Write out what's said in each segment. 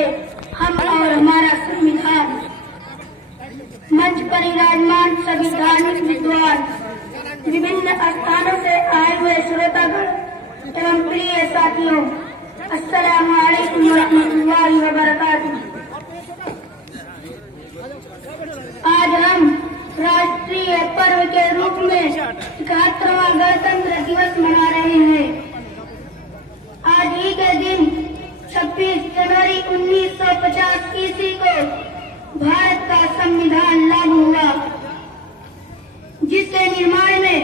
है हम और हमारा संविधान। मंच पर विराजमान सभी धार्मिक विद्वान, विभिन्न स्थानों से आए हुए श्रोतागण एवं प्रिय साथियों, अस्सलामु अलैकुम वरहमतुल्लाहि वबरकातुहू। आज हम राष्ट्रीय पर्व के रूप में 71वां गणतंत्र दिवस मना रहे हैं। आज ही के दिन 26 जनवरी 1950 ईस्वी को भारत का संविधान लागू हुआ, जिसके निर्माण में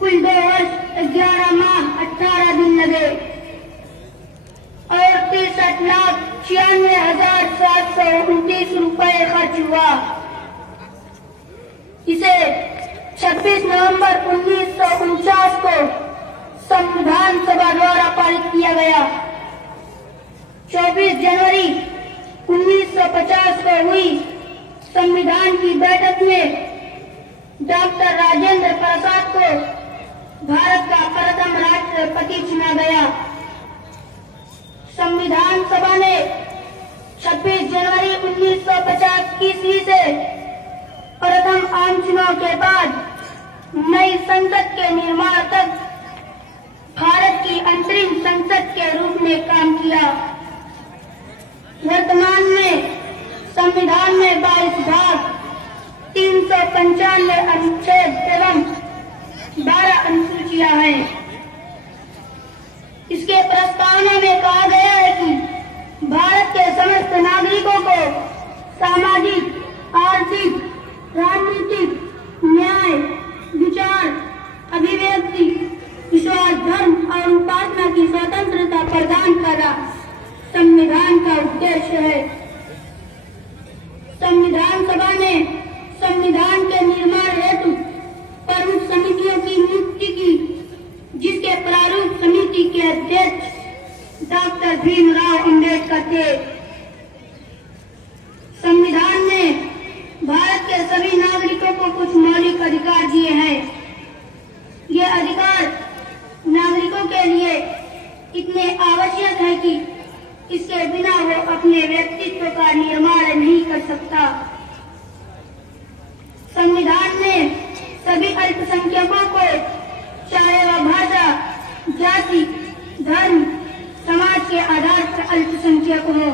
कुल 2 वर्ष 11 माह 18 दिन लगे और 63,96,729 रुपए खर्च हुआ। इसे 26 नवंबर 1949 को संविधान सभा द्वारा पारित किया गया। 24 जनवरी 1950 को हुई संविधान की बैठक में डॉक्टर राजेंद्र प्रसाद को भारत का प्रथम राष्ट्रपति चुना गया। संविधान सभा ने 26 जनवरी 1950 ईस्वी से प्रथम आम चुनाव के बाद नई संसद के निर्माण तक भारत की अंतरिम संसद के रूप में काम किया। वर्तमान में संविधान में 22 भाग, 395 अनुच्छेद एवं 12 अनुसूचियां हैं। इसके प्रस्तावना में कहा गया है कि भारत के समस्त नागरिकों को सामाजिक, आर्थिक, राजनीतिक, न्याय, विचार, अभिव्यक्ति, विश्वास, धर्म और उपासना की स्वतंत्रता प्रदान करना संविधान का उद्देश्य है। संविधान सभा ने संविधान के निर्माण हेतु प्रमुख समितियों की नियुक्ति की, जिसके प्रारूप समिति के अध्यक्ष डॉक्टर भीमराव अम्बेडकर थे। संविधान ने भारत के सभी नागरिकों को कुछ मौलिक अधिकार दिए हैं। ये अधिकार नागरिकों के लिए इतने आवश्यक है कि इसके बिना वो अपने व्यक्तित्व का निर्माण नहीं कर सकता। संविधान ने सभी अल्पसंख्यकों को, चाहे वह भाषा, जाति, धर्म, समाज के आधार पर अल्पसंख्यक हो,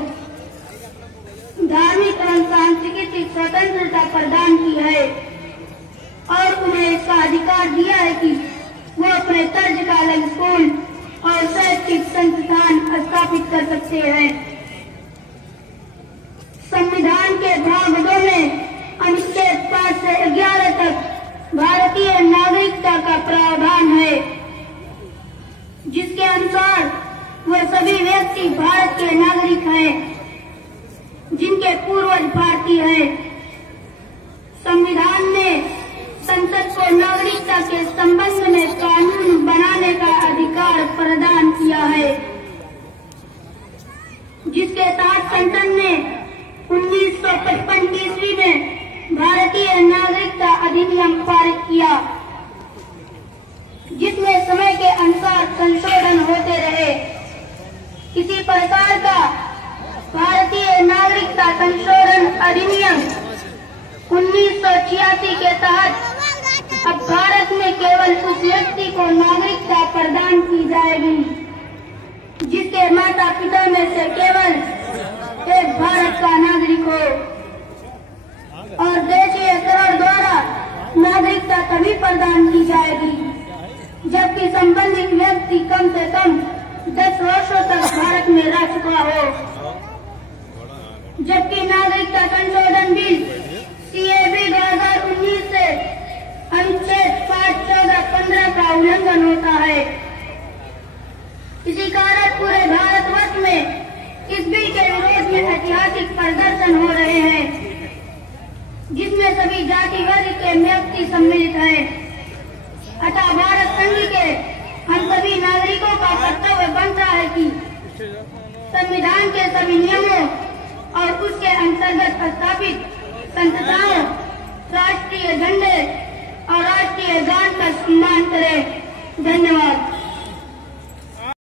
धार्मिक एवं सांस्कृतिक स्वतंत्रता प्रदान की है और उन्हें इसका अधिकार दिया है कि वो अपने तर्ज का अलग स्कूल और शैक्षिक संस्थान स्थापित कर सकते हैं। संविधान के भाग 2 में अनुच्छेद 5 से 11 तक भारतीय नागरिकता का प्रावधान है, जिसके अनुसार वह सभी व्यक्ति भारत के नागरिक हैं जिनके पूर्वज भारतीय हैं। संविधान ने संसद को नागरिकता के संबंध में कानून बनाने का अधिकार प्रदान किया है, जिसके तहत संसद ने 1955 ईस्वी में भारतीय नागरिकता अधिनियम पारित किया, जिसमें समय के अनुसार संशोधन होते रहे। इसी प्रकार का भारतीय नागरिकता संशोधन अधिनियम 1986 के तहत अब भारत में केवल उस व्यक्ति को नागरिकता प्रदान की जाएगी जिसके माता पिता में से केवल एक भारत का नागरिक हो, और देशीय करण द्वारा नागरिकता तभी प्रदान की जाएगी जबकि संबंधित व्यक्ति कम से कम 10 वर्षों तक भारत में रह चुका हो। जबकि नागरिकता संशोधन बिल CAB 2019 से अनुच्छेद 5, 14, 15 का उल्लंघन होता है। इसी कारण पूरे भारतवर्ष में इस बिल के विरोध में ऐतिहासिक प्रदर्शन हो रहे हैं, जिसमें सभी जाति वर्ग के व्यक्ति सम्मिलित हैं। अतः भारत संघ के हम सभी नागरिकों का कर्तव्य बनता है कि संविधान के सभी नियमों और उसके अंतर्गत स्थापित संस्थाओं, राष्ट्रीय झंडे और राष्ट्रीय गान का सम्मान करें। धन्यवाद।